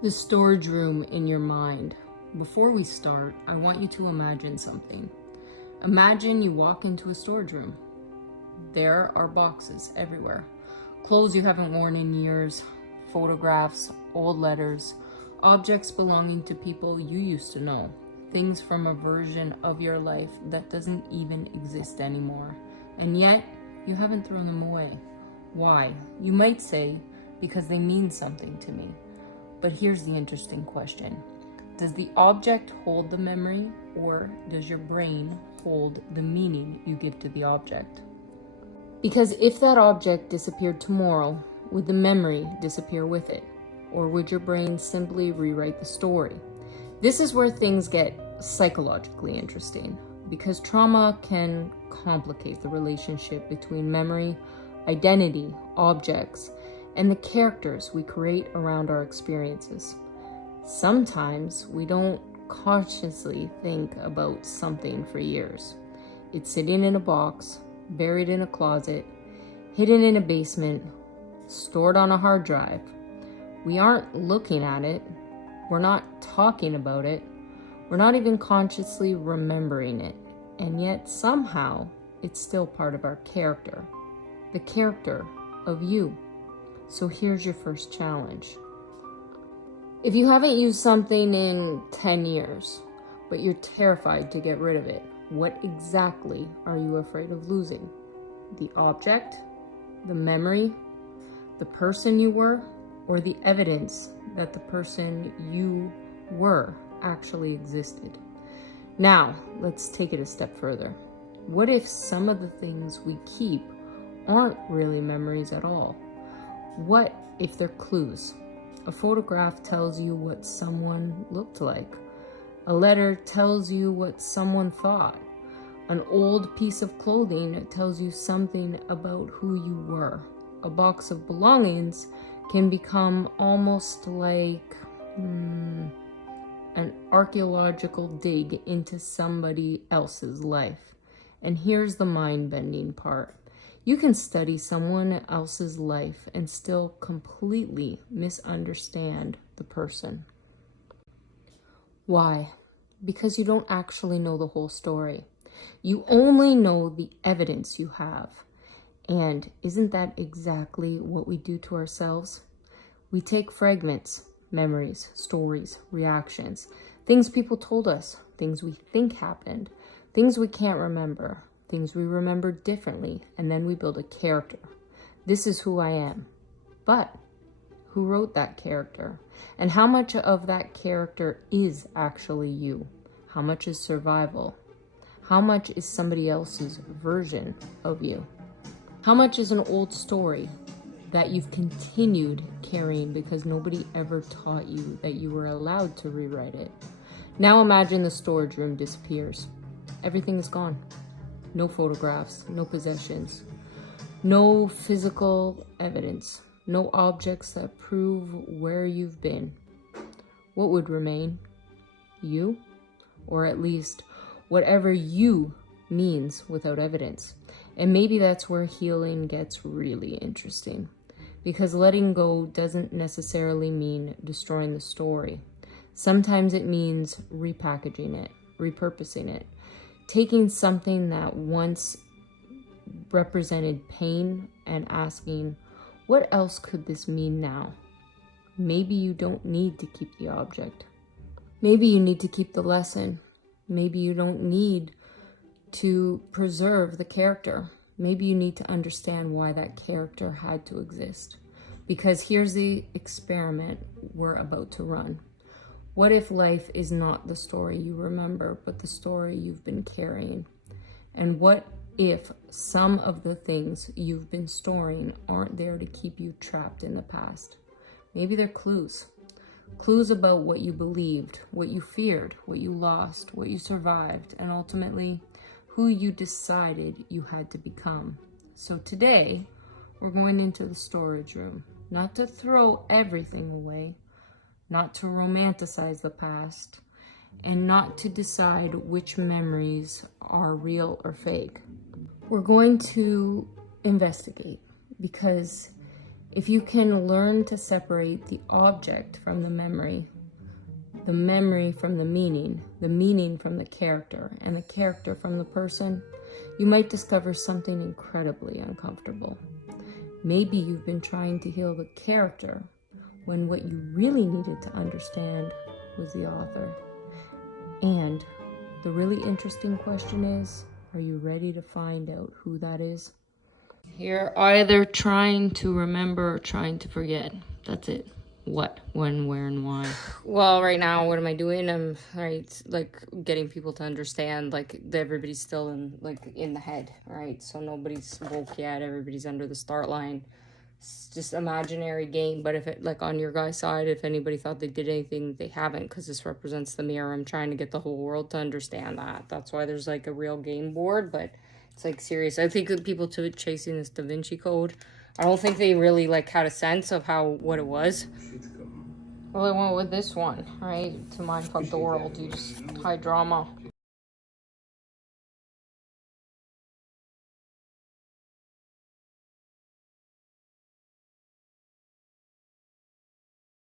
The storage room in your mind. Before we start, I want you to imagine something. Imagine you walk into a storage room. There are boxes everywhere. Clothes you haven't worn in years, photographs, old letters, objects belonging to people you used to know, things from a version of your life that doesn't even exist anymore. And yet, you haven't thrown them away. Why? You might say, because they mean something to me. But here's the interesting question. Does the object hold the memory, or does your brain hold the meaning you give to the object? Because if that object disappeared tomorrow, would the memory disappear with it? Or would your brain simply rewrite the story? This is where things get psychologically interesting, because trauma can complicate the relationship between memory, identity, objects, and the characters we create around our experiences. Sometimes we don't consciously think about something for years. It's sitting in a box, buried in a closet, hidden in a basement, stored on a hard drive. We aren't looking at it. We're not talking about it. We're not even consciously remembering it. And yet somehow it's still part of our character, the character of you. So here's your first challenge. If you haven't used something in 10 years, but you're terrified to get rid of it, what exactly are you afraid of losing? The object, the memory, the person you were, or the evidence that the person you were actually existed? Now, let's take it a step further. What if some of the things we keep aren't really memories at all? What if they're clues? A photograph tells you what someone looked like. A letter tells you what someone thought. An old piece of clothing tells you something about who you were. A box of belongings can become almost like an archaeological dig into somebody else's life. And here's the mind-bending part. You can study someone else's life and still completely misunderstand the person. Why? Because you don't actually know the whole story. You only know the evidence you have. And isn't that exactly what we do to ourselves? We take fragments, memories, stories, reactions, things people told us, things we think happened, things we can't remember, things we remember differently, and then we build a character. This is who I am. But who wrote that character? And how much of that character is actually you? How much is survival? How much is somebody else's version of you? How much is an old story that you've continued carrying because nobody ever taught you that you were allowed to rewrite it? Now imagine the storage room disappears. Everything is gone. No photographs, no possessions, no physical evidence, no objects that prove where you've been. What would remain? You? Or at least whatever you means without evidence. And maybe that's where healing gets really interesting, because letting go doesn't necessarily mean destroying the story. Sometimes it means repackaging it, repurposing it, taking something that once represented pain and asking, what else could this mean now? Maybe you don't need to keep the object. Maybe you need to keep the lesson. Maybe you don't need to preserve the character. Maybe you need to understand why that character had to exist. Because here's the experiment we're about to run. What if life is not the story you remember, but the story you've been carrying? And what if some of the things you've been storing aren't there to keep you trapped in the past? Maybe they're clues. Clues about what you believed, what you feared, what you lost, what you survived, and ultimately, who you decided you had to become. So today, we're going into the storage room, not to throw everything away, not to romanticize the past, and not to decide which memories are real or fake. We're going to investigate, because If you can learn to separate the object from the memory from the meaning from the character, and the character from the person, you might discover something incredibly uncomfortable. Maybe you've been trying to heal the character when what you really needed to understand was the author. And the really interesting question is, are you ready to find out who that is? You're either trying to remember or trying to forget. That's it. What, when, where, and why? Well, right now, what am I doing? I'm like getting people to understand, like, everybody's still in the head, right? So nobody's woke yet. Everybody's under the start line. It's just imaginary game. But if it, like, on your guy's side, if anybody thought they did anything, they haven't, because this represents the mirror. I'm trying to get the whole world to understand that. That's why there's like a real game board, but it's like serious. I think that people chasing this Da Vinci Code, I don't think they really like had a sense of what it was. Well, I went with this one, right? To mindfuck the world. You just high drama.